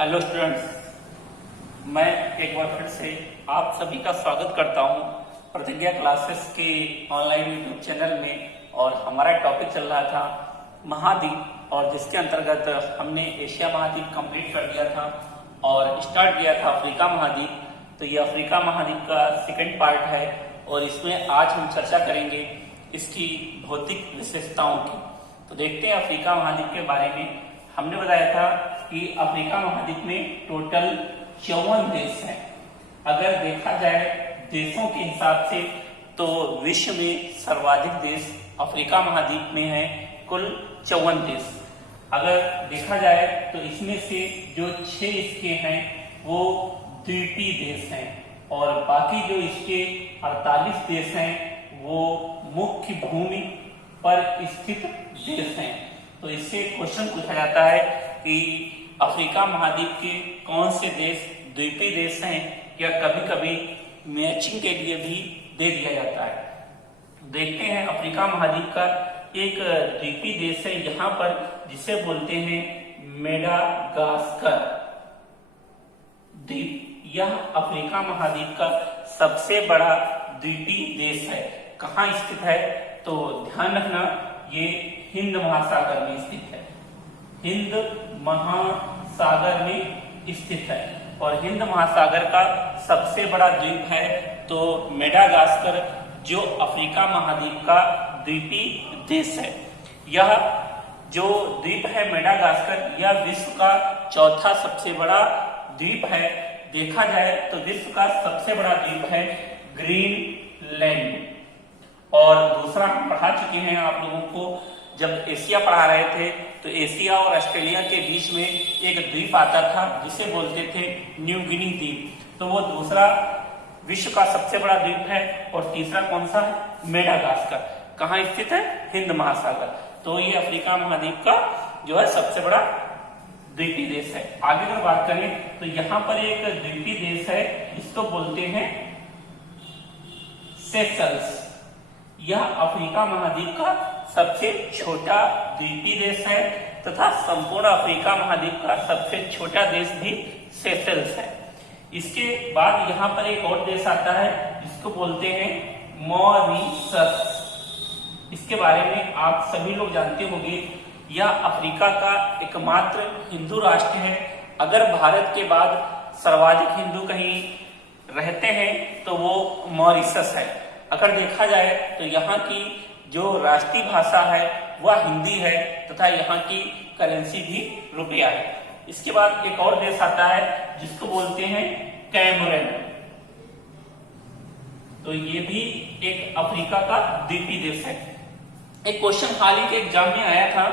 Hello students, मैं एक बार फिर से आप सभी का स्वागत करता हूं प्रतिज्ञा क्लासेस के ऑनलाइन यूट्यूब चैनल में। और हमारा टॉपिक चल रहा था महाद्वीप, और जिसके अंतर्गत हमने एशिया महाद्वीप कंप्लीट कर दिया था और स्टार्ट किया था अफ्रीका महाद्वीप। तो ये अफ्रीका महाद्वीप का सेकंड पार्ट है और इसमें आज हम चर्चा करेंगे इसकी भौतिक विशेषताओं की। तो देखते हैं अफ्रीका महाद्वीप के बारे में। हमने बताया था कि अफ्रीका महाद्वीप में टोटल 54 देश हैं। अगर देखा जाए देशों के हिसाब से तो विश्व में सर्वाधिक देश अफ्रीका महाद्वीप में है, कुल 54 देश। अगर देखा जाए तो इसमें से जो 6 इसके हैं वो द्वीपीय देश हैं और बाकी जो इसके 48 देश हैं वो मुख्य भूमि पर स्थित देश हैं। तो इससे क्वेश्चन पूछा जाता है कि अफ्रीका महाद्वीप के कौन से देश द्वीपीय देश हैं, या कभी कभी मैचिंग के लिए भी दे दिया जाता है। देखते हैं अफ्रीका महाद्वीप का एक द्वीपीय देश है यहाँ पर, जिसे बोलते हैं मेडागास्कर द्वीप। यह अफ्रीका महाद्वीप का सबसे बड़ा द्वीपीय देश है। कहाँ स्थित है तो ध्यान रखना, ये हिंद महासागर में स्थित है। हिंद महासागर में स्थित है और हिंद महासागर का सबसे बड़ा द्वीप है तो मेडागास्कर, जो अफ्रीका महाद्वीप का द्वीपीय देश है। यह जो द्वीप है मेडागास्कर, यह विश्व का चौथा सबसे बड़ा द्वीप है। देखा जाए तो विश्व का सबसे बड़ा द्वीप है ग्रीनलैंड। और दूसरा हम पढ़ा चुके हैं आप लोगों को, जब एशिया पढ़ा रहे थे तो एशिया और ऑस्ट्रेलिया के बीच में एक द्वीप आता था जिसे बोलते थे न्यू गिनी द्वीप। तो वो दूसरा विश्व का सबसे बड़ा द्वीप है। और तीसरा कौन सा है? मेडागास्कर। कहाँ स्थित है? हिंद महासागर। तो ये अफ्रीका महाद्वीप का जो है सबसे बड़ा द्वीपीय देश है। आगे अगर बात करें तो यहाँ पर एक द्वीपीय देश है, इसको बोलते हैं सेशल्स। यह अफ्रीका महाद्वीप का सबसे छोटा द्वीपीय देश है तथा संपूर्ण अफ्रीका महाद्वीप का सबसे छोटा देश भी सेशल्स है। इसके बाद यहाँ पर एक और देश आता है जिसको बोलते हैं मॉरीशस। इसके बारे में आप सभी लोग जानते होंगे, यह अफ्रीका का एकमात्र हिंदू राष्ट्र है। अगर भारत के बाद सर्वाधिक हिंदू कहीं रहते हैं तो वो मॉरीशस है। अगर देखा जाए तो यहाँ की जो राष्ट्रीय भाषा है वह हिंदी है तथा यहाँ की करेंसी भी रुपया है। इसके बाद एक और देश आता है जिसको बोलते हैं कैमरून। तो ये भी एक अफ्रीका का द्वीपीय देश है। एक क्वेश्चन हाल ही के एग्जाम में आया था,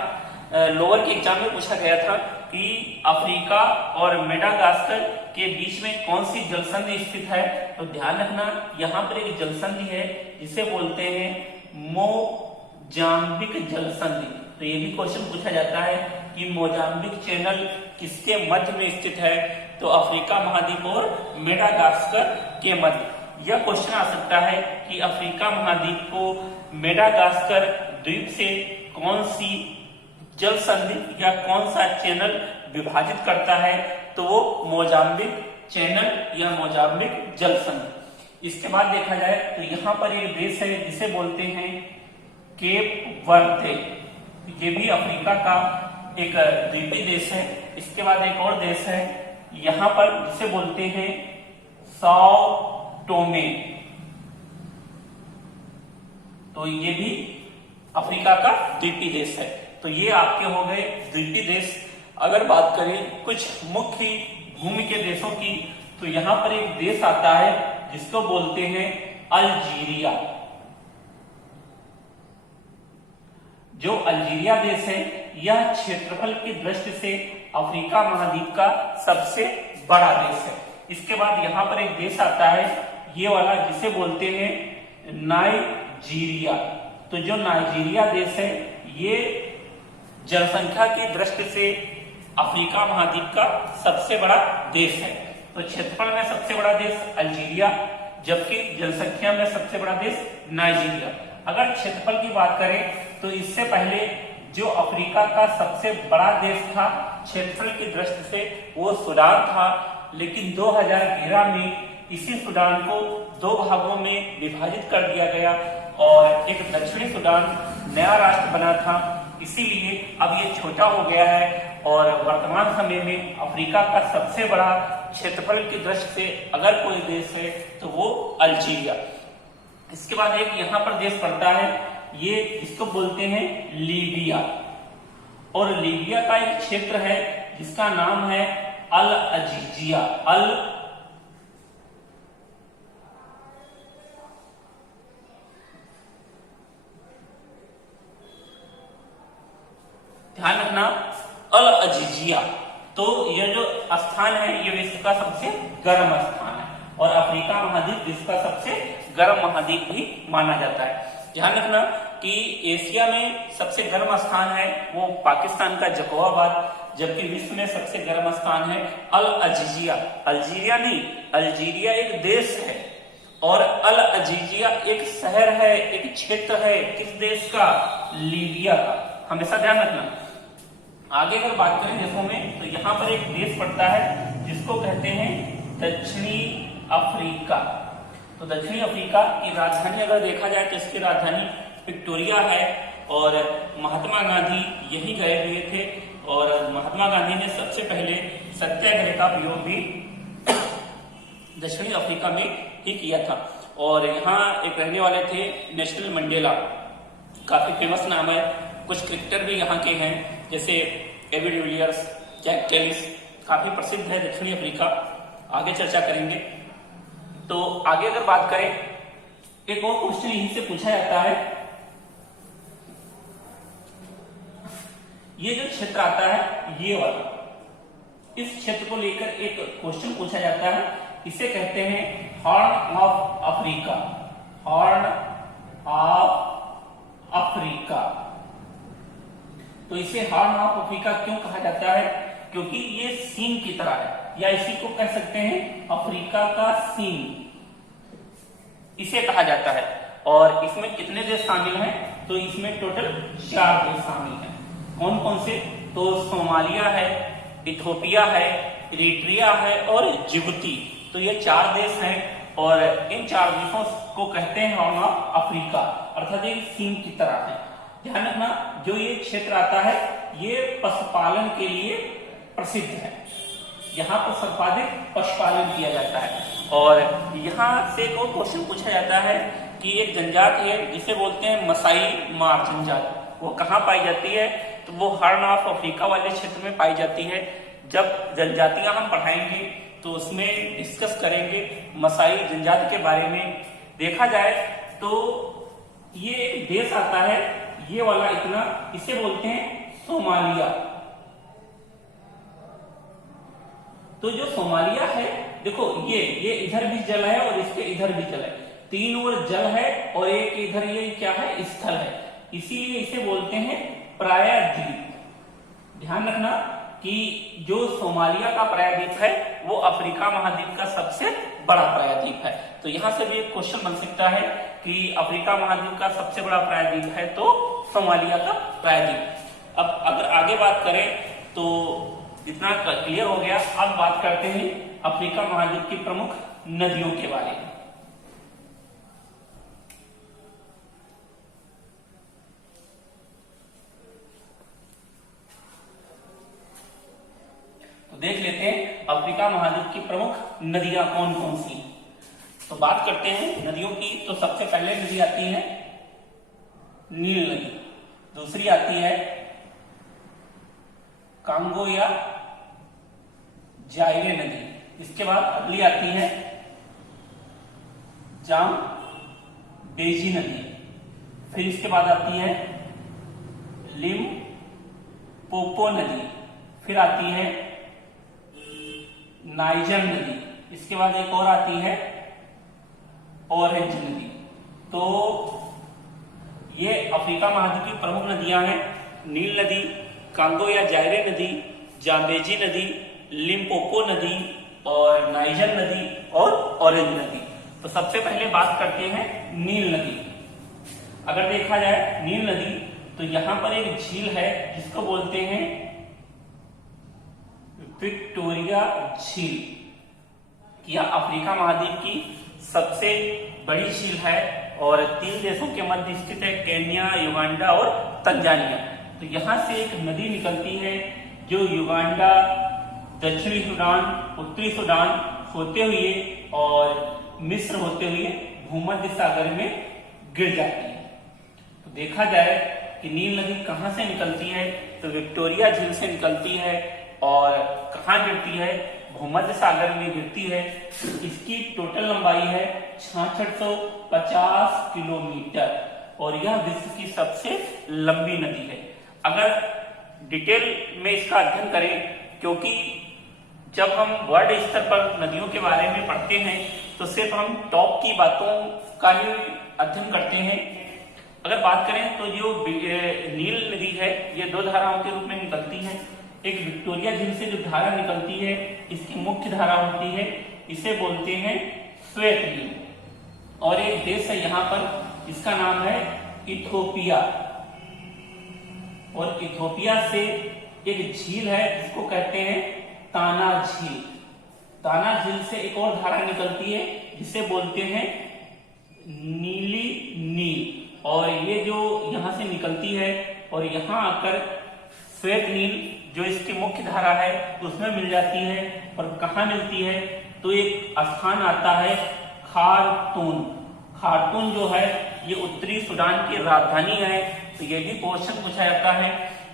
लोअर के एग्जाम में पूछा गया था कि अफ्रीका और मेडागास्कर के बीच में कौन सी जलसंधि स्थित है। तो ध्यान रखना, यहाँ पर एक जलसंधि है जिसे बोलते हैं मोजाम्बिक जलसंधि। तो ये भी क्वेश्चन पूछा जाता है कि मोजाम्बिक चैनल किसके मध्य में स्थित है। तो अफ्रीका महाद्वीप और मेडागास्कर के मध्य। यह क्वेश्चन आ सकता है कि अफ्रीका महाद्वीप को मेडागास्कर द्वीप से कौन सी जल संधि या कौन सा चैनल विभाजित करता है। तो वो मोजाम्बिक चैनल या मोजाम्बिक जल संधि। इसके बाद देखा जाए तो यहाँ पर एक देश है जिसे बोलते हैं केप वर्दे। ये भी अफ्रीका का एक द्वीपीय देश है। इसके बाद एक और देश है यहाँ पर जिसे बोलते हैं साओ टोमे। तो ये भी अफ्रीका का द्वीपीय देश है। तो ये आपके हो गए द्वीपीय देश। अगर बात करें कुछ मुख्य भूमि के देशों की, तो यहाँ पर एक देश आता है जिसको बोलते हैं अल्जीरिया। जो अल्जीरिया देश है यह क्षेत्रफल की दृष्टि से अफ्रीका महाद्वीप का सबसे बड़ा देश है। इसके बाद यहाँ पर एक देश आता है ये वाला जिसे बोलते हैं नाइजीरिया। तो जो नाइजीरिया देश है ये जनसंख्या की दृष्टि से अफ्रीका महाद्वीप का सबसे बड़ा देश है। तो क्षेत्रफल में सबसे बड़ा देश अल्जीरिया, जबकि जनसंख्या में सबसे बड़ा देश नाइजीरिया। अगर क्षेत्रफल की बात करें तो इससे पहले जो अफ्रीका का सबसे बड़ा देश था क्षेत्रफल की दृष्टि से वो सूडान था, लेकिन 2011 में इसी सूडान को दो भागों में विभाजित कर दिया गया और एक दक्षिणी सूडान नया राष्ट्र बना था, इसीलिए अब ये छोटा हो गया है और वर्तमान समय में अफ्रीका का सबसे बड़ा क्षेत्रफल की दृष्टि से अगर कोई देश है तो वो अल्जीरिया। इसके बाद एक यहाँ पर देश पड़ता है, ये इसको बोलते हैं लीबिया, और लीबिया का एक क्षेत्र है जिसका नाम है अल अजीजिया। ध्यान रखना, अल अजीजिया। तो यह जो स्थान है ये विश्व का सबसे गर्म स्थान है और अफ्रीका महाद्वीप विश्व का सबसे गर्म महाद्वीप भी माना जाता है। ध्यान रखना कि एशिया में सबसे गर्म स्थान है वो पाकिस्तान का जकोबाबाद, जबकि विश्व में सबसे गर्म स्थान है अल अजीजिया। अल्जीरिया नहीं, अल्जीरिया एक देश है और अल अजीजिया एक शहर है, एक क्षेत्र है। किस देश का? लीबिया का। हमेशा ध्यान रखना। आगे अगर बात करें देशों में तो यहाँ पर एक देश पड़ता है जिसको कहते हैं दक्षिणी अफ्रीका। तो दक्षिणी अफ्रीका की राजधानी अगर देखा जाए तो इसकी राजधानी विक्टोरिया है और महात्मा गांधी यही गए हुए थे और महात्मा गांधी ने सबसे पहले सत्याग्रह का प्रयोग भी दक्षिणी अफ्रीका में ही किया था। और यहाँ एक रहने वाले थे नेल्सन मंडेला, काफी फेमस नाम है। कुछ क्रिकेटर भी यहाँ के हैं जैसे एबी डिविलियर्स, जैक टेनिस, काफी प्रसिद्ध है दक्षिणी अफ्रीका। आगे चर्चा करेंगे। तो आगे अगर बात करें, एक और क्वेश्चन यहीं से पूछा जाता है, ये जो क्षेत्र आता है ये वाला, इस क्षेत्र को लेकर एक क्वेश्चन पूछा जाता है, इसे कहते हैं horn of Africa. Horn of Africa. तो इसे हॉर्न ऑफ अफ्रीका क्यों कहा जाता है? क्योंकि ये सींग की तरह है, या इसी को कह सकते हैं अफ्रीका का सींग, इसे कहा जाता है। और इसमें कितने देश शामिल हैं? तो इसमें टोटल 4 देश शामिल हैं। कौन कौन से? तो सोमालिया है, इथोपिया है, इरिट्रिया है और जिबूती। तो ये 4 देश हैं और इन 4 देशों को कहते हैं हॉर्न ऑफ अफ्रीका, अर्थात ये सींग की तरह है। ध्यान रखना, जो ये क्षेत्र आता है ये पशुपालन के लिए प्रसिद्ध है। यहाँ पर सर्वाधिक पशुपालन किया जाता है। और यहाँ से एक और क्वेश्चन पूछा जाता है कि एक जनजाति है जिसे बोलते हैं मसाई मार जनजाति, वो कहाँ पाई जाती है? तो वो हॉर्न ऑफ अफ्रीका वाले क्षेत्र में पाई जाती है। जब जनजातियां हम पढ़ाएंगे तो उसमें डिस्कस करेंगे मसाई जनजाति के बारे में। देखा जाए तो ये एक देश आता है, ये वाला इतना, इसे बोलते हैं सोमालिया। तो जो सोमालिया है, देखो ये इधर भी जल है और इसके इधर भी जल है, 3 ओर जल है और एक इधर ये क्या है? स्थल है, इसीलिए इसे बोलते हैं प्रायद्वीप। ध्यान रखना कि जो सोमालिया का प्रायद्वीप है वो अफ्रीका महाद्वीप का सबसे बड़ा प्रायद्वीप है। तो यहां से भी एक क्वेश्चन बन सकता है कि अफ्रीका महाद्वीप का सबसे बड़ा प्रायद्वीप है तो सोमालिया का प्रायद्वीप। अब अगर आगे बात करें तो इतना क्लियर हो गया। अब बात करते हैं अफ्रीका महाद्वीप की प्रमुख नदियों के बारे में। तो देख लेते हैं अफ्रीका महाद्वीप की प्रमुख नदियां कौन कौन सी। तो बात करते हैं नदियों की। तो सबसे पहले नदी आती है नील नदी, दूसरी आती है कांगो या जायरे नदी, इसके बाद अगली आती है जाम्बेजी नदी, फिर इसके बाद आती है लिम्पोपो नदी, फिर आती है नाइजर नदी, इसके बाद एक और आती है ऑरेंज नदी। तो ये अफ्रीका महाद्वीप की प्रमुख नदियां हैं, नील नदी, कांगो या जायरे नदी, जाम्बेजी नदी, लिम्पोपो नदी और नाइजर नदी और ऑरेंज नदी। तो सबसे पहले बात करते हैं नील नदी। अगर देखा जाए नील नदी तो यहाँ पर एक झील है जिसको बोलते हैं विक्टोरिया झील। यह अफ्रीका महाद्वीप की सबसे बड़ी झील है और 3 देशों के मध्य स्थित है, केन्या, युगांडा और तंजानिया। तो यहाँ से एक नदी निकलती है जो युगांडा, दक्षिणी सूडान, उत्तरी सूडान होते हुए और मिस्र होते हुए भूमध्य सागर में गिर जाती है। तो देखा जाए कि नील नदी कहाँ से निकलती है, तो विक्टोरिया झील से निकलती है और कहाँ गिरती है, भूमध्य सागर में गिरती है। इसकी टोटल लंबाई है 6650 किलोमीटर और यह विश्व की सबसे लंबी नदी है। अगर डिटेल में इसका अध्ययन करें, क्योंकि जब हम वर्ल्ड स्तर पर नदियों के बारे में पढ़ते हैं तो सिर्फ हम टॉप की बातों का ही अध्ययन करते हैं। अगर बात करें तो जो नील नदी है ये 2 धाराओं के रूप में निकलती है। एक विक्टोरिया झील से जो धारा निकलती है इसकी मुख्य धारा होती है, इसे बोलते हैं श्वेत नील। और एक देश है यहाँ पर, इसका नाम है इथोपिया। और इथोपिया से एक झील है जिसको कहते हैं ताना झील। ताना झील से एक और धारा निकलती है जिसे बोलते हैं नीली नील। और ये जो यहाँ से निकलती है और यहाँ आकर श्वेत नील जो इसकी मुख्य धारा है उसमें मिल जाती है। और कहाँ मिलती है, तो एक स्थान आता है खार्तूम। खार्तूम जो है ये उत्तरी सूडान की राजधानी है। तो ये भी क्वेश्चन पूछा जाता है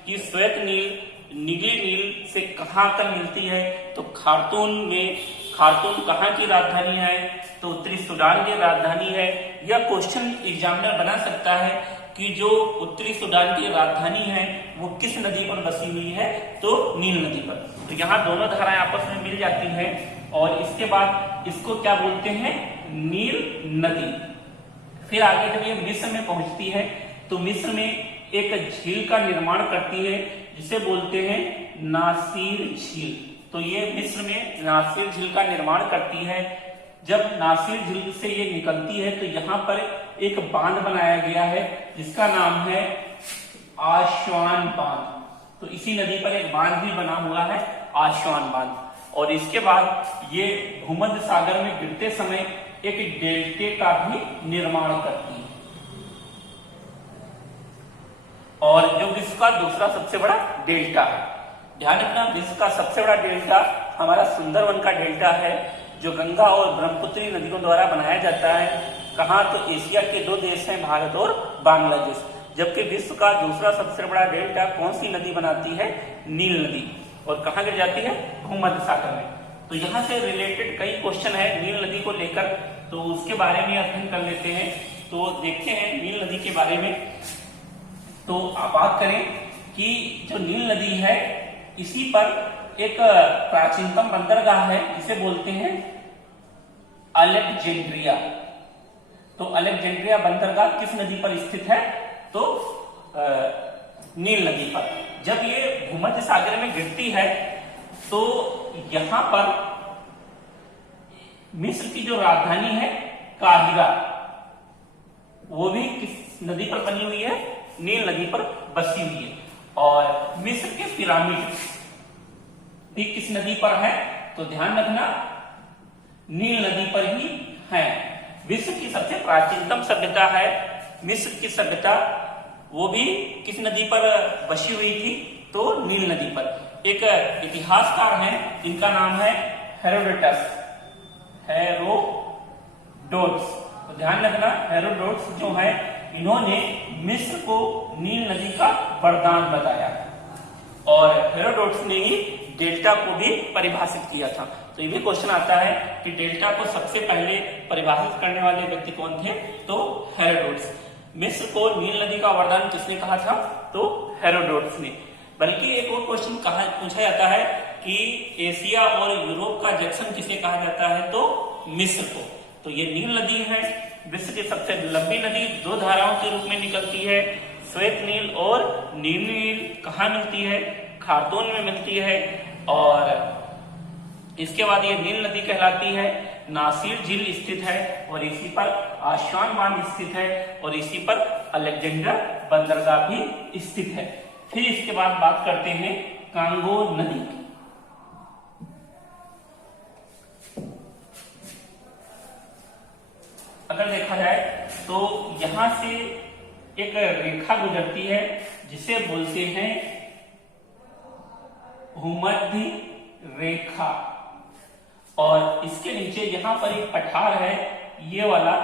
कि श्वेत नील नीली नील से कहाँ कर मिलती है, तो खार्तूम में। खार्तूम कहाँ की राजधानी है, तो उत्तरी सूडान की राजधानी है। यह क्वेश्चन एग्जामिनर बना सकता है कि जो उत्तरी सूडान की राजधानी है वो किस नदी पर बसी हुई है, तो नील नदी पर। तो यहाँ दोनों धाराएं आपस में मिल जाती हैं और इसके बाद इसको क्या बोलते हैं, नील नदी। फिर आगे जब ये मिस्र में पहुंचती है तो मिस्र में एक झील का निर्माण करती है जिसे बोलते हैं नासिर झील। तो ये मिस्र में नासिर झील का निर्माण करती है। जब नासिर झील से ये निकलती है तो यहाँ पर एक बांध बनाया गया है जिसका नाम है आस्वान बांध। तो इसी नदी पर एक बांध भी बना हुआ है, आस्वान बांध। और इसके बाद ये भूमध्य सागर में गिरते समय एक डेल्टे का भी निर्माण करती है। और जो विश्व का दूसरा सबसे बड़ा डेल्टा है, ध्यान रखना, विश्व का सबसे बड़ा डेल्टा हमारा सुंदरवन का डेल्टा है जो गंगा और ब्रह्मपुत्री नदियों द्वारा बनाया जाता है। कहाँ, तो एशिया के 2 देश हैं, भारत और बांग्लादेश। जबकि विश्व का दूसरा सबसे बड़ा डेल्टा कौन सी नदी बनाती है, नील नदी। और कहाँ गिर जाती है, भूमध्य सागर में। तो यहाँ से रिलेटेड कई क्वेश्चन है नील नदी को लेकर, तो उसके बारे में अध्ययन कर लेते हैं। तो देखते हैं नील नदी के बारे में। तो आप बात करें कि जो नील नदी है इसी पर एक प्राचीनतम बंदरगाह है, इसे बोलते हैं अलेक्जेंड्रिया। तो अलेक्जेंड्रिया बंदरगाह किस नदी पर स्थित है, तो नील नदी पर। जब ये भूमध्य सागर में गिरती है तो यहां पर मिस्र की जो राजधानी है काहिरा, वो भी किस नदी पर बनी हुई है, नील नदी पर बसी हुई है। और मिस्र के पिरामिड भी किस नदी पर है, तो ध्यान रखना नील नदी पर ही है। विश्व की सबसे प्राचीनतम सभ्यता है मिस्र की सभ्यता, वो भी किस नदी पर बसी हुई थी, तो नील नदी पर। एक इतिहासकार हैं जिनका नाम है हेरोडोटस, हेरोडोट्स। तो ध्यान रखना, हेरोडोट्स जो है इन्होंने मिस्र को नील नदी का वरदान बताया और हेरोडोट्स ने ही डेल्टा को भी परिभाषित किया था। तो ये भी क्वेश्चन आता है कि डेल्टा को सबसे पहले परिभाषित करने वाले व्यक्ति कौन थे, तो हेरोडोट्स। मिस्र को नील नदी का वरदान किसने कहा था, तो हेरोडोट्स ने। बल्कि एक और क्वेश्चन पूछा जाता है कि एशिया और यूरोप का जंक्शन किसे कहा जाता है, तो मिस्र को। तो ये नील नदी है, विश्व की सबसे लंबी नदी, 2 धाराओं के रूप में निकलती है, श्वेत नील और नीली नील। कहाँ मिलती है, खार्तूम में मिलती है। और इसके बाद ये नील नदी कहलाती है, नासिर झील स्थित है और इसी पर आस्वान बांध स्थित है और इसी पर अलेक्जेंडर बंदरगाह भी स्थित है। फिर इसके बाद बात करते हैं कांगो नदी की। अगर देखा जाए तो यहां से एक रेखा गुजरती है जिसे बोलते हैं भूमध्य रेखा, और इसके नीचे यहां पर एक पठार है ये वाला,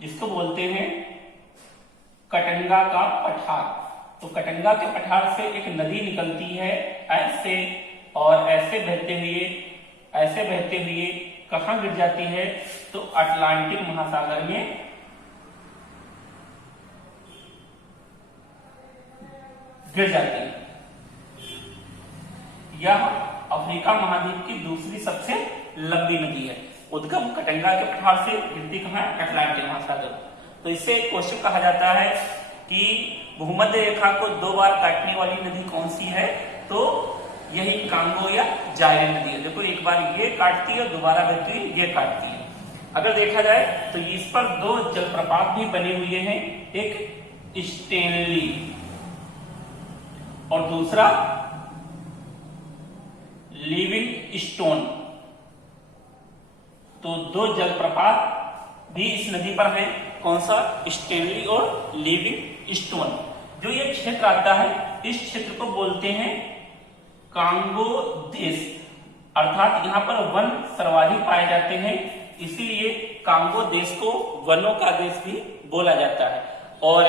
जिसको बोलते हैं कटंगा का पठार। तो कटंगा के पठार से एक नदी निकलती है ऐसे, और ऐसे बहते हुए कहां गिर जाती है, तो अटलांटिक महासागर में गिर जाती है। यह अफ्रीका महाद्वीप की दूसरी सबसे लंबी नदी है। उद्गम कटंगा के पठार से गिरती कहां है, अटलांटिक महासागर। तो इससे एक क्वेश्चन कहा जाता है कि भूमध्य रेखा को 2 बार काटने वाली नदी कौन सी है, तो यही कांगो या जायरे नदी है। देखो एक बार ये काटती है, दोबारा बहती है, ये काटती है। अगर देखा जाए तो इस पर 2 जलप्रपात भी बने हुए हैं, एक स्टेनली और दूसरा लिविंग स्टोन। तो 2 जलप्रपात भी इस नदी पर है। कौन सा, स्टेनली और लिविंग स्टोन। जो ये क्षेत्र आता है, इस क्षेत्र को बोलते हैं कांगो देश, अर्थात यहाँ पर वन सर्वाधिक पाए जाते हैं, इसीलिए कांगो देश को वनों का देश भी बोला जाता है। और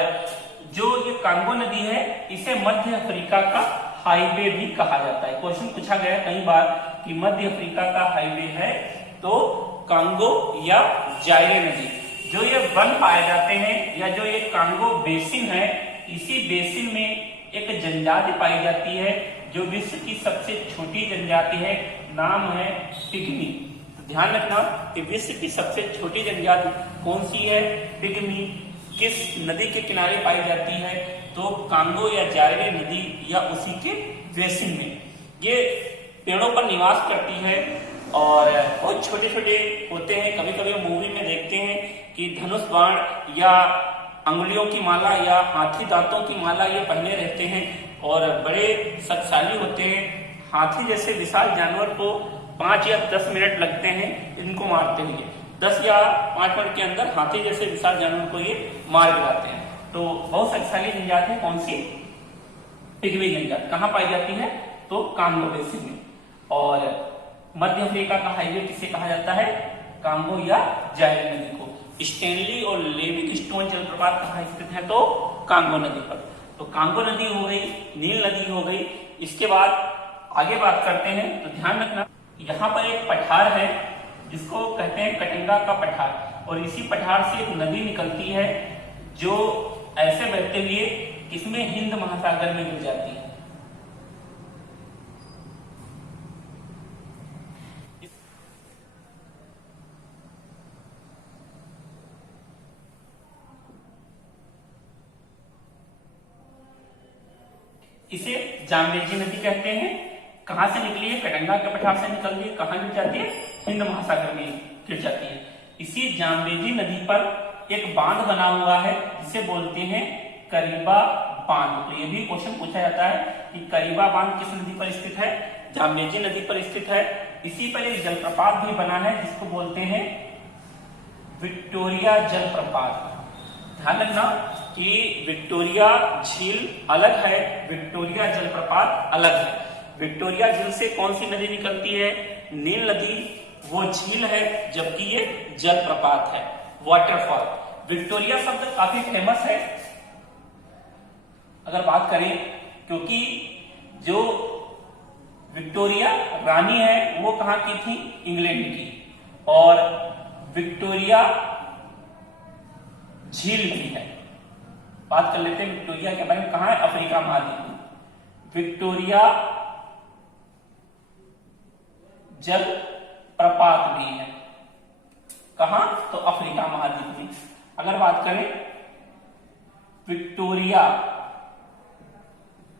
जो ये कांगो नदी है, इसे मध्य अफ्रीका का हाईवे भी कहा जाता है। क्वेश्चन पूछा गया कई बार कि मध्य अफ्रीका का हाईवे है तो कांगो या जायरे नदी। जो ये वन पाए जाते हैं या जो ये कांगो बेसिन है, इसी बेसिन में एक जनजाति पाई जाती है जो विश्व की सबसे छोटी जनजाति है, नाम है पिग्मी। तो ध्यान रखना कि विश्व की सबसे छोटी जनजाति कौन सी है, पिग्मी। किस नदी के किनारे पाई जाती है, तो कांगो या जायरे नदी या उसी के बेसिन में। ये पेड़ों पर निवास करती है और बहुत छोटे छोटे होते हैं। कभी कभी मूवी में देखते हैं कि धनुष बाण या अंगुलियों की माला या हाथी दांतों की माला ये पहने रहते हैं और बड़े शक्तिशाली होते हैं। हाथी जैसे विशाल जानवर को 5 या 10 मिनट लगते हैं इनको मारते हुए। 10 या 5 मिनट के अंदर हाथी जैसे विशाल जानवर को ये मार गिराते हैं। तो बहुत शक्तिशाली जनजाति है, कौन सी, पिग्मी जनजाति। कहाँ पाई जाती है, तो कांगो बेसिन में। और मध्य अफ्रीका का हाईवे किसे कहा जाता है, कांगो या जायरे नदी को। स्टेनली और लिविंग स्टोन जलप्रपात कहाँ स्थित है, तो कांगो नदी पर। तो कांगो नदी हो गई, नील नदी हो गई। इसके बाद आगे बात करते हैं। तो ध्यान रखना यहाँ पर एक पठार है जिसको कहते हैं कटंगा का पठार, और इसी पठार से एक नदी निकलती है जो ऐसे बहते हुए किसमें, हिंद महासागर में गिर जाती है। इसे जाम्बेजी नदी कहते हैं। कहां से निकली है, कटंगा के पठार से निकल रही है, कहां गिर जाती है, हिंद महासागर में गिर जाती है। इसी जाम्बेजी नदी पर एक बांध बना हुआ है जिसे बोलते हैं करीबा बांध। तो ये भी क्वेश्चन पूछा जाता है कि करीबा बांध किस नदी पर स्थित है, जाम्बेजी नदी पर स्थित है। इसी पर एक जलप्रपात भी बना है जिसको बोलते हैं विक्टोरिया जलप्रपात। ध्यान रखना कि विक्टोरिया झील अलग है, विक्टोरिया जलप्रपात अलग है। विक्टोरिया झील से कौन सी नदी निकलती है, नील नदी, वो झील है, जबकि ये जलप्रपात है, वाटरफॉल। विक्टोरिया शब्द काफी फेमस है अगर बात करें, क्योंकि जो विक्टोरिया रानी है वो कहां की थी, इंग्लैंड की। और विक्टोरिया झील भी है। बात कर लेते हैं विक्टोरिया के बारे में, कहां है, अफ्रीका महाद्वीप में। विक्टोरिया जल प्रपात भी है, कहां, तो अफ्रीका महाद्वीप में। अगर बात करें विक्टोरिया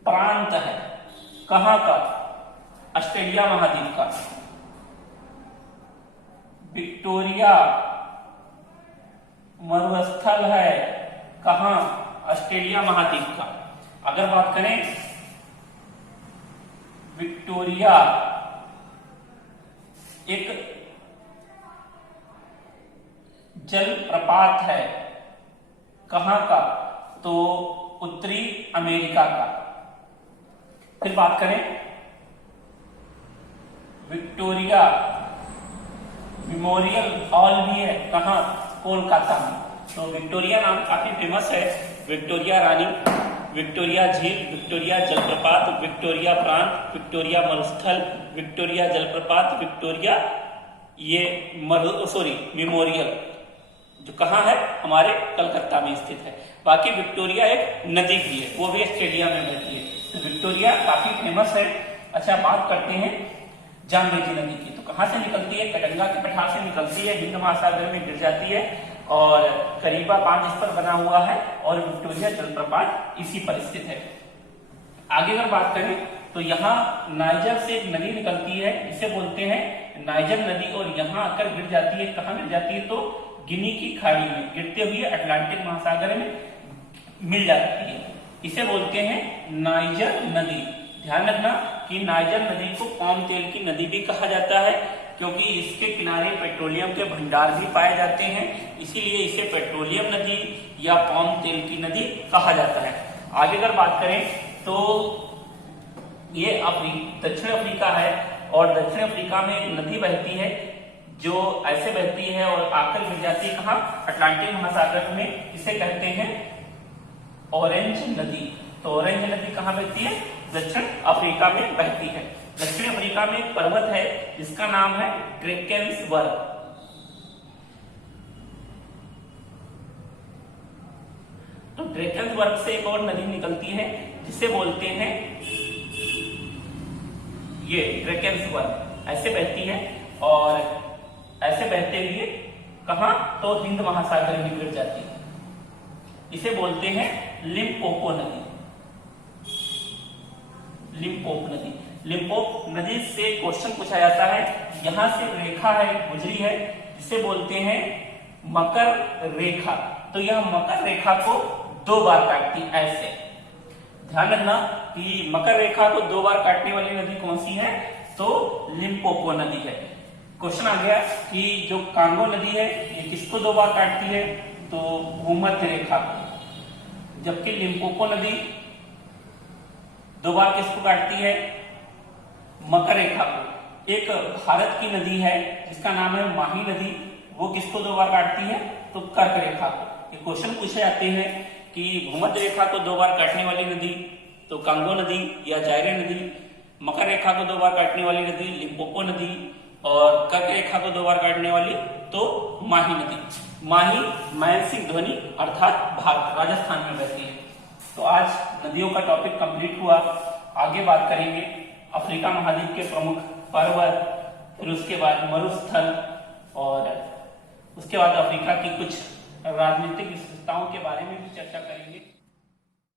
प्रांत है, कहां का, ऑस्ट्रेलिया महाद्वीप का। विक्टोरिया मरुस्थल है, कहां, ऑस्ट्रेलिया महाद्वीप का। अगर बात करें विक्टोरिया एक जलप्रपात है, कहां का? तो उत्तरी अमेरिका का। फिर बात करें विक्टोरिया मेमोरियल हॉल भी है, कहां? कोलकाता में। तो विक्टोरिया नाम काफी फेमस है। विक्टोरिया रानी, विक्टोरिया झील, विक्टोरिया जलप्रपात, विक्टोरिया प्रांत, विक्टोरिया मरुस्थल, विक्टोरिया जलप्रपात, विक्टोरिया मेमोरियल, जो कहाँ है? हमारे कलकत्ता में स्थित है। बाकी विक्टोरिया एक नदी भी है, वो भी ऑस्ट्रेलिया में बहती है। तो विक्टोरिया काफी फेमस है। अच्छा, बात करते हैं जाम्बेजी नदी की। तो कहाँ से निकलती है? कटंगा के पठार से निकलती है, हिंद महासागर में गिर जाती है और करीबा 5 स्तर बना हुआ है और विक्टोरिया जलप्रपात इसी पर स्थित है। आगे अगर बात करें तो यहाँ नाइजर से एक नदी निकलती है, इसे बोलते हैं नाइजर नदी, और यहाँ आकर गिर जाती है। कहाँ गिर जाती है? तो गिनी की खाड़ी में गिरते हुए अटलांटिक महासागर में मिल जाती है। इसे बोलते हैं नाइजर नदी। ध्यान रखना कि नाइजर नदी को पाम तेल की नदी भी कहा जाता है, क्योंकि इसके किनारे पेट्रोलियम के भंडार भी पाए जाते हैं, इसीलिए इसे पेट्रोलियम नदी या पाम तेल की नदी कहा जाता है। आगे अगर बात करें तो ये दक्षिण अफ्रीका है, और दक्षिण अफ्रीका में एक नदी बहती है जो ऐसे बहती है और आकर गिर जाती है कहाँ? अटलांटिक महासागर में। इसे कहते हैं ऑरेंज नदी। तो ऑरेंज नदी कहाँ बहती है? दक्षिण अफ्रीका में बहती है। दक्षिण अफ्रीका में एक पर्वत है जिसका नाम है ड्रैकेंसबर्ग। तो ड्रैकेंसबर्ग से एक और नदी निकलती है जिसे बोलते हैं ये ड्रैकेंसबर्ग। ऐसे बहती है और ऐसे बहते हुए कहां? तो हिंद महासागर में गिर जाती है। इसे बोलते हैं लिम्पोपो नदी। लिम्पोप नदी, लिम्पोप नदी से क्वेश्चन पूछा जाता है। यहां से रेखा है गुजरी है जिसे बोलते हैं मकर रेखा। तो यह मकर रेखा को 2 बार काटती है। ऐसे ध्यान रखना कि मकर रेखा को 2 बार काटने वाली नदी कौन सी है? तो लिम्पोपो नदी है। क्वेश्चन आ गया कि जो कांगो नदी है ये किसको 2 बार काटती है? तो भूमध्य रेखा को। जबकि लिम्पोपो नदी 2 बार किसको काटती है? मकर रेखा को। एक भारत की नदी है जिसका नाम है माही नदी, वो किसको 2 बार काटती है? तो कर्क रेखा को। ये क्वेश्चन पूछे जाते हैं कि भूमध्य रेखा को 2 बार काटने वाली नदी तो कांगो नदी या जायरे नदी, मकर रेखा को 2 बार काटने वाली नदी लिम्पोपो नदी, और कर्क रेखा को 2 बार काटने वाली तो माही नदी। माही महेंद्र सिंह धोनी अर्थात भारत राजस्थान में बहती है। तो आज नदियों का टॉपिक कंप्लीट हुआ। आगे बात करेंगे अफ्रीका महाद्वीप के प्रमुख पर्वत, फिर उसके बाद मरुस्थल, और उसके बाद अफ्रीका की कुछ राजनीतिक विशेषताओं के बारे में भी चर्चा करेंगे।